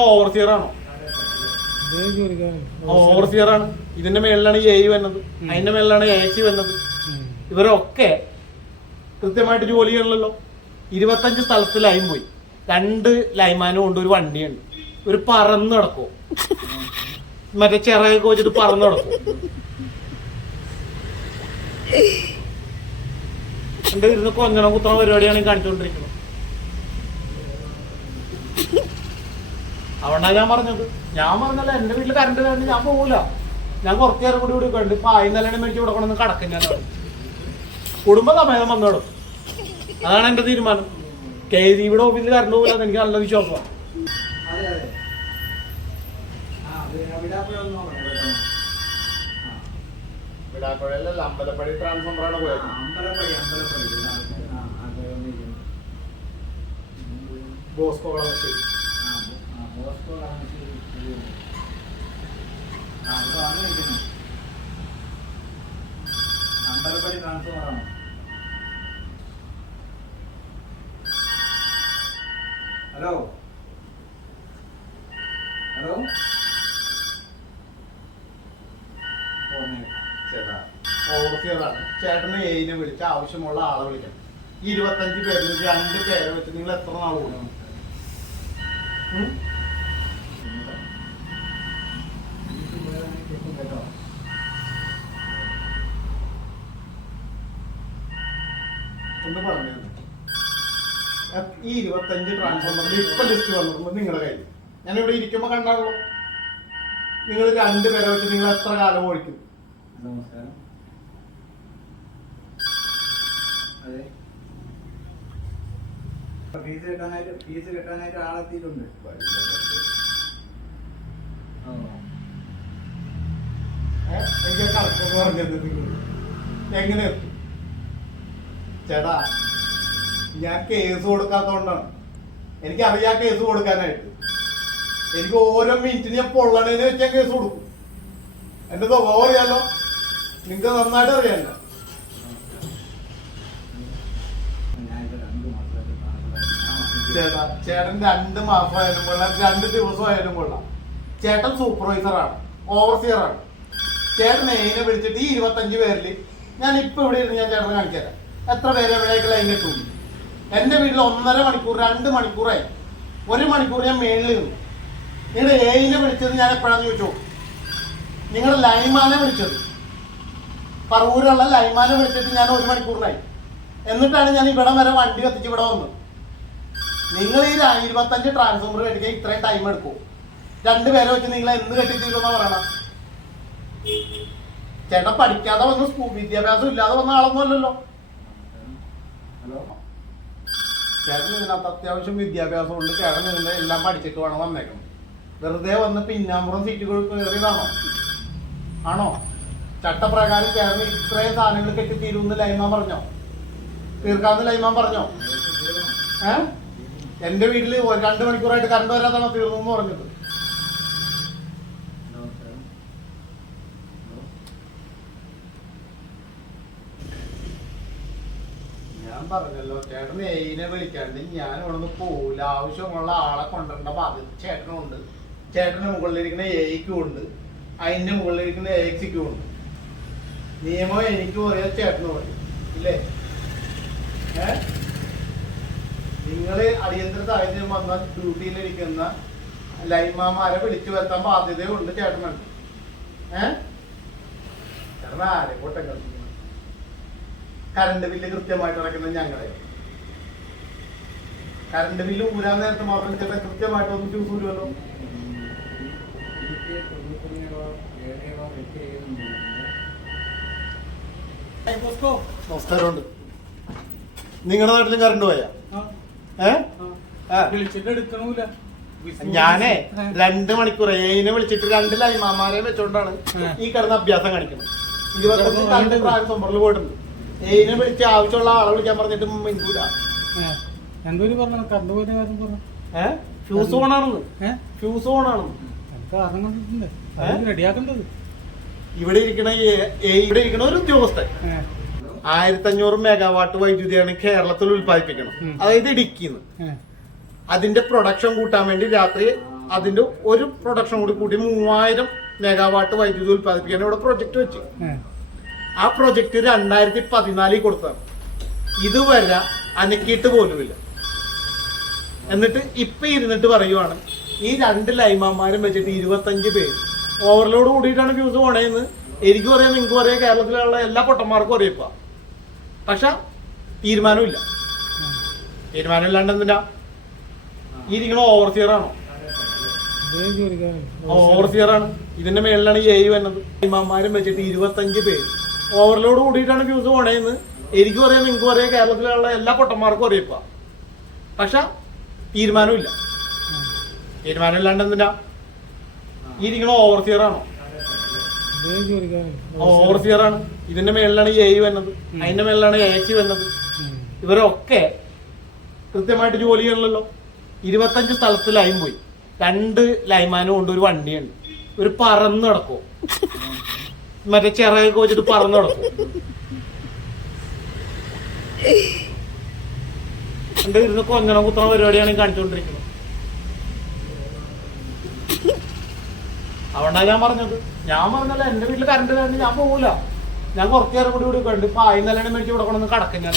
Overseer ആണോ? Overseer ആണ്. ഇതിന്റെ മേളിലാണ് എ വന്നത്. അതിന്റെ മേളിലാണ് എ വന്നത്. വരുന്നത് ഇവരൊക്കെ കൃത്യമായിട്ട് ജോലി ചെയ്യണല്ലോ. ഇരുപത്തഞ്ച് സ്ഥലത്ത് ലൈൻ പോയി. രണ്ട് ലൈമാനും കൊണ്ട് ഒരു വണ്ടിയുണ്ട്. ഒരു പറന്ന് നടക്കോ മറ്റേ ചിറകൊക്കെ വെച്ചിട്ട് പറന്ന് എന്റെ ഇരുന്ന് കൊഞ്ഞണം കുത്തണ പരിപാടിയാണ് കണ്ടുകൊണ്ടിരിക്കുന്നത് അതുകൊണ്ടാ ഞാൻ പറഞ്ഞത്. ഞാൻ പറഞ്ഞല്ല എന്റെ വീട്ടിൽ കറണ്ട് വേണ്ടി ഞാൻ പോകൂല ഞാൻ കുറച്ചു നേരം കൂടി കൂടി കണ്ട് ഇപ്പൊ ആയി നല്ല മേടിച്ച് ഇവിടെ കൊണ്ടൊന്ന് കടക്കും ഞാൻ അവിടെ. കുടുംബ സമയം വന്നോടും അതാണ് എന്റെ തീരുമാനം. കെ ജി ഇവിടെ ഓഫീസിൽ കറണ്ട് പോകില്ല എനിക്ക് നല്ല വിശ്വാസമാണ് വിടാക്കുഴലല്ല അമ്പലപ്പടി ട്രാൻസ്ഫോമറാണ് പോയത്. അമ്പലപ്പടി അമ്പലപ്പടി. ആ അത് വന്നിരിക്കുന്നു. ബോസ്കോ കളമശ്ശേരി ആ, ആ, ബോസ്കോ കളമശ്ശേരി ഇത്. ആ, ഇത് വന്നിരിക്കുന്നു. അമ്പലപ്പടി ട്രാൻസ്ഫോമർ ആണ് ഹലോ? ഹലോ? ചേട്ടാ ഓവർസിയറാണ് ചേട്ടന് എയിനെ വിളിച്ച് ആവശ്യമുള്ള ആളെ വിളിക്കണം ഇരുപത്തഞ്ച് പേരിൽ രണ്ട് പേരെ വെച്ച് നിങ്ങൾ എത്ര നാൾ കൂടും ഒന്ന് പറഞ്ഞു ഈ ഇരുപത്തഞ്ച് ട്രാൻസ്ഫോമറിൽ ഇപ്പൊ ലിസ്റ്റ് വന്നിട്ടുണ്ട് നിങ്ങളുടെ കയ്യിൽ ഞാൻ ഇവിടെ ഇരിക്കുമ്പോ കണ്ടാണല്ലോ നിങ്ങൾ രണ്ട് പേരെ വെച്ച് നിങ്ങൾ എത്ര കാലം ഓടിക്കും? നമസ്കാരം. അതെ. ഫീസ് കെട്ടാനായിട്ട് ഫീസ് കെട്ടാനായിട്ട് ആളെത്തിയിട്ടുണ്ട്? എനിക്ക് കണക്കൊക്കെ പറഞ്ഞത് എങ്ങനെ എത്തും? ചേട്ടാ ഞാൻ കേസ് കൊടുക്കാത്തോണ്ടാണ്. എനിക്കറിയാം കേസ് കൊടുക്കാനായിട്ട്. എനിക്ക് ഓരോ മിനിറ്റിന് ഞാൻ പൊള്ളണേന്ന് വെച്ചാൽ കേസ് കൊടുക്കും. എന്റെ സ്വഭാവം അറിയാലോ? നിങ്ങൾക്ക് നന്നായിട്ട് അറിയാലോ? ചേട്ടാ ചേട്ടൻ രണ്ട് മാസമായാലും കൊള്ളാം. രണ്ട് ദിവസമായാലും കൊള്ളാം. ചേട്ടൻ ഓവർസിയർ ആണ്. ചേട്ടൻ എയിനെ വിളിച്ചിട്ട് ഈ ഇരുപത്തഞ്ച് പേരിൽ ഞാൻ ഇപ്പൊ ഇവിടെ ഇരുന്ന് ഞാൻ ചേട്ടനെ കാണിച്ചു തരാം എത്ര പേര് എവിടേക്ക് ലൈൻ എന്റെ വീട്ടിൽ ഒന്നര മണിക്കൂർ രണ്ട് മണിക്കൂറേ. ഒരു മണിക്കൂർ ഞാൻ മേളിൽ നിന്നു നിങ്ങളുടെ എയിനെ വിളിച്ചത് ഞാൻ എപ്പോഴാന്ന് ചോദിച്ചു? നിങ്ങളുടെ ലൈമാനെ വിളിച്ചത്. പറവൂരുള്ള ലൈമാനെ വിളിച്ചിട്ട് ഞാൻ ഒരു മണിക്കൂറിനായി എന്നിട്ടാണ് ഞാൻ ഇവിടെ വരെ വണ്ടി കത്തിച്ച് ഇവിടെ വന്നത്. നിങ്ങൾ ഈ ഇരുപത്തഞ്ച് ട്രാൻസ്ഫോമർ മേടിക്കാൻ ഇത്രയും ടൈം എടുക്കും രണ്ടുപേരെ വെച്ച് നിങ്ങൾ എന്ന് കെട്ടിത്തീരുന്ന പറയണം? ചേട്ടൻ പഠിക്കാതെ വന്ന് സ്കൂൾ വിദ്യാഭ്യാസം ഇല്ലാതെ വന്ന ആളൊന്നും അല്ലല്ലോ. ഹലോ. ചേട്ടൻ ഇതിനകത്ത് അത്യാവശ്യം വിദ്യാഭ്യാസം ഉണ്ട് ചേട്ടൻ ഇതിന്റെ എല്ലാം പഠിച്ചിട്ട് വേണം വന്നേക്കണം വെറുതെ വന്ന് പിന്നാമ്പുറം സീറ്റ് കയറിയതാണോ? ആണോ? ചട്ടപ്രകാരം ചേട്ടൻ ഇത്രയും സാധനങ്ങൾ കെട്ടിത്തീരുമെന്ന് ലൈമാൻ പറഞ്ഞോ? തീർക്കാമെന്ന് ലൈമാൻ പറഞ്ഞോ? ഏ? എന്റെ വീട്ടിൽ രണ്ട് മണിക്കൂറായിട്ട് കറണ്ട് വരാതാണോ തീർന്നു പറഞ്ഞത് നമസ്കാരം ഹലോ പറഞ്ഞല്ലോ ചേട്ടൻ എയിനെ വിളിക്കാണ്ട് ഞാൻ ഇവിടെ നിന്ന് പോവില്ല. ആവശ്യമുള്ള ആളെ കൊണ്ടുവരേണ്ട ബാധ്യത ചേട്ടനുണ്ട്. ചേട്ടന് മുകളിലിരിക്കുന്ന എയ്ക്കും ഉണ്ട്. അതിന്റെ മുകളിലിരിക്കുന്ന എക്സിക്കും ഉണ്ട്. നിയമം എനിക്ക് പറയാ ചേട്ടനും പറയും ഇല്ലേ? ഏ? നിങ്ങൾ അടിയന്തര സാഹചര്യം വന്ന ഡ്യൂട്ടിയിലിരിക്കുന്ന ലൈമാമാരെ വിളിച്ചു വരുത്താൻ ബാധ്യതയുണ്ട് ചേട്ടനുണ്ട്. ഏ? ചേട്ടൻ ആരെ കൂട്ടം കളിക്കുന്നു കറണ്ട് ബില്ല് കൃത്യമായിട്ട് അടയ്ക്കുന്നത് ഞങ്ങളെ. കറണ്ട് ബില്ല് ഊരാൻ നേരത്തെ മാത്രം ചേട്ടൻ കൃത്യമായിട്ട് ഒന്ന് ചൂസ് ഊരുമല്ലോ നമസ്കാരമുണ്ട്. നിങ്ങളുടെ നാട്ടിലും കറണ്ട് പോയാ? ഞാനേ രണ്ട് മണിക്കൂർ ഏനെ വിളിച്ചിട്ട് രണ്ട് ലൈമാമാരെ വെച്ചോണ്ടാണ് ഈ കിടന്ന അഭ്യാസം കാണിക്കുന്നത്. ഇരുപത്തഞ്ച് രണ്ട് ട്രാൻസ്ഫോമറിൽ പോയിട്ടുണ്ട്. ഏനെ വിളിച്ച് ആവശ്യമുള്ള ആളെ വിളിക്കാൻ പറഞ്ഞിട്ട് മിണ്ടൂല. എന്തോരം പറഞ്ഞു? കറണ്ട് കാര്യം പറഞ്ഞു? ഏ? ഫ്യൂസ് ഓണാണെന്ന് ഏഹ് ഫ്യൂസ് ഓണാണെന്ന് കാരണം കണ്ടിട്ടുണ്ട്? റെഡിയാക്കേണ്ടത്. ഇവിടെ ഇരിക്കണ ഇവിടെ ഇരിക്കണ ഒരു ഉദ്യോഗസ്ഥൻ. ഏഹ് ആയിരത്തി അഞ്ഞൂറ് മെഗാവാട്ട് വൈദ്യുതിയാണ് കേരളത്തിൽ ഉൽപ്പാദിപ്പിക്കണം. അതായത് ഇടുക്കിന്ന്. അതിന്റെ പ്രൊഡക്ഷൻ കൂട്ടാൻ വേണ്ടി രാത്രി അതിന്റെ ഒരു പ്രൊഡക്ഷൻ കൂടി കൂട്ടി മൂവായിരം മെഗാവാട്ട് വൈദ്യുതി ഉൽപ്പാദിപ്പിക്കാൻ ഇവിടെ പ്രൊജക്ട് വെച്ചു. ആ പ്രൊജക്ട് രണ്ടായിരത്തി പതിനാലിൽ കൊടുത്തതാണ്. ഇതുവരെ അനക്കിയിട്ട് പോലുമില്ല. എന്നിട്ട് ഇപ്പൊ ഇരുന്നിട്ട് പറയുവാണ് ഈ രണ്ട് ലൈമാന്മാരും വെച്ചിട്ട് ഇരുപത്തഞ്ച് പേര്. ഓവർലോഡ് കൂടിയിട്ടാണ് ഫ്യൂസ് പോണേന്ന്. എനിക്ക് പറയാം നിങ്ങൾക്ക് പറയാം കേരളത്തിലുള്ള എല്ലാ പൊട്ടന്മാർക്കും അറിയപ്പ പക്ഷെ തീരുമാനമില്ല. തീരുമാനമില്ലാണ്ട് എന്തിനാ ഈ ഇരിക്കണ ഓവർസിയർ ആണ്? ഇതിന്റെ മേളിലാണ് ഈ എ വന്നത് ഇമാന്മാരും വെച്ചിട്ട് ഇരുപത്തഞ്ച് പേര്. ഓവർലോഡ് കൂടിയിട്ടാണ് ഫ്യൂസ് പോണേന്ന് എനിക്ക് അറിയാം നിങ്ങൾക്ക് പറയാം കേരളത്തിലുള്ള എല്ലാ പൊട്ടന്മാർക്കും അറിയപ്പ പക്ഷെ തീരുമാനമില്ല. ഇല്ലാണ്ട് എന്തിനാ? ഈ ഇരിക്കണ ഓവർസിയർ ആണോ? ഓവർസിയർ ആണ്. ഇതിന്റെ മേളിലാണ് എ വന്നത് അതിന്റെ മേളിലാണ് എ സി വന്നത് ഇവരൊക്കെ കൃത്യമായിട്ട് ജോലി ചെയ്യണമല്ലോ ഇരുപത്തഞ്ച് സ്ഥലത്ത് ലൈൻ പോയി. രണ്ട് ലൈമാനും കൊണ്ട് ഒരു വണ്ടിയുണ്ട്. ഒരു പറന്ന് നടക്കും മറ്റേ ചിറകൊക്കെ വെച്ചിട്ട് പറന്നു നടക്കും. എന്റെ ഇരുന്ന് കൊഞ്ഞണം കുത്തണ പരിപാടിയാണ് കാണിച്ചുകൊണ്ടിരിക്കുന്നത് അതുകൊണ്ടാണ് ഞാൻ പറഞ്ഞത്. ഞാൻ പറഞ്ഞല്ല എന്റെ വീട്ടിൽ കറണ്ട് വേണ്ടി ഞാൻ പോകൂല ഞാൻ കുറച്ചു നേരം കൂടി കൂടി കണ്ട് പായി നിലനെ മേടിച്ച് ഇവിടെ കൊണ്ടൊന്ന് കടക്കും ഞാൻ.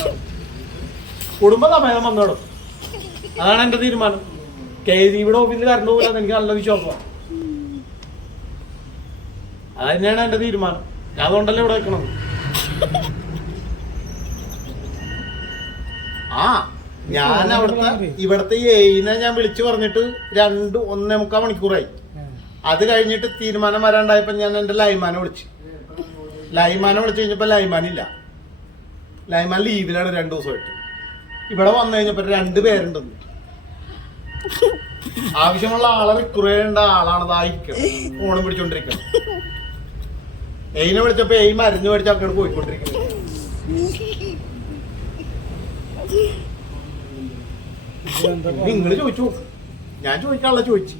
കുടുംബ സമയം വന്നോടും അതാണ് എന്റെ തീരുമാനം. കെ ഇവിടെ ഓഫീസിൽ കറണ്ട് പോകില്ല എനിക്ക് നല്ല വിശ്വാസമാണ്. അത് തന്നെയാണ് എന്റെ തീരുമാനം. ഞാൻ അതുകൊണ്ടല്ലേ ഇവിടെ വെക്കണത് ആ ഞാൻ അവിടുത്തെ ഇവിടുത്തെ എയിനെ ഞാൻ വിളിച്ചു പറഞ്ഞിട്ട് രണ്ട് ഒന്നേ മുക്കാൽ മണിക്കൂറായി. അത് കഴിഞ്ഞിട്ട് തീരുമാനം വരാണ്ടായപ്പോ ഞാൻ എന്റെ ലൈമാനെ വിളിച്ചു. ലൈമാനെ വിളിച്ചു കഴിഞ്ഞപ്പോ ലൈമാനില്ല. ലൈമാൻ ലീവിലാണ് രണ്ടു ദിവസമായിട്ട്. ഇവിടെ വന്നു കഴിഞ്ഞപ്പോ രണ്ട് പേരുണ്ടെന്ന് ആവശ്യമുള്ള ആളെ റിക്രൂട്ട് ചെയ്യേണ്ട ആളാണ് ഇതായിരിക്കണം ഫോണും പിടിച്ചോണ്ടിരിക്കണം എയിനെ വിളിച്ചപ്പോ എയി മരുന്ന് മേടിച്ച് അങ്ങോട്ട് പോയിക്കൊണ്ടിരിക്കുന്നത് നിങ്ങൾ ചോദിച്ചു. ഞാൻ ചോദിക്കാനുള്ള ചോദിച്ചു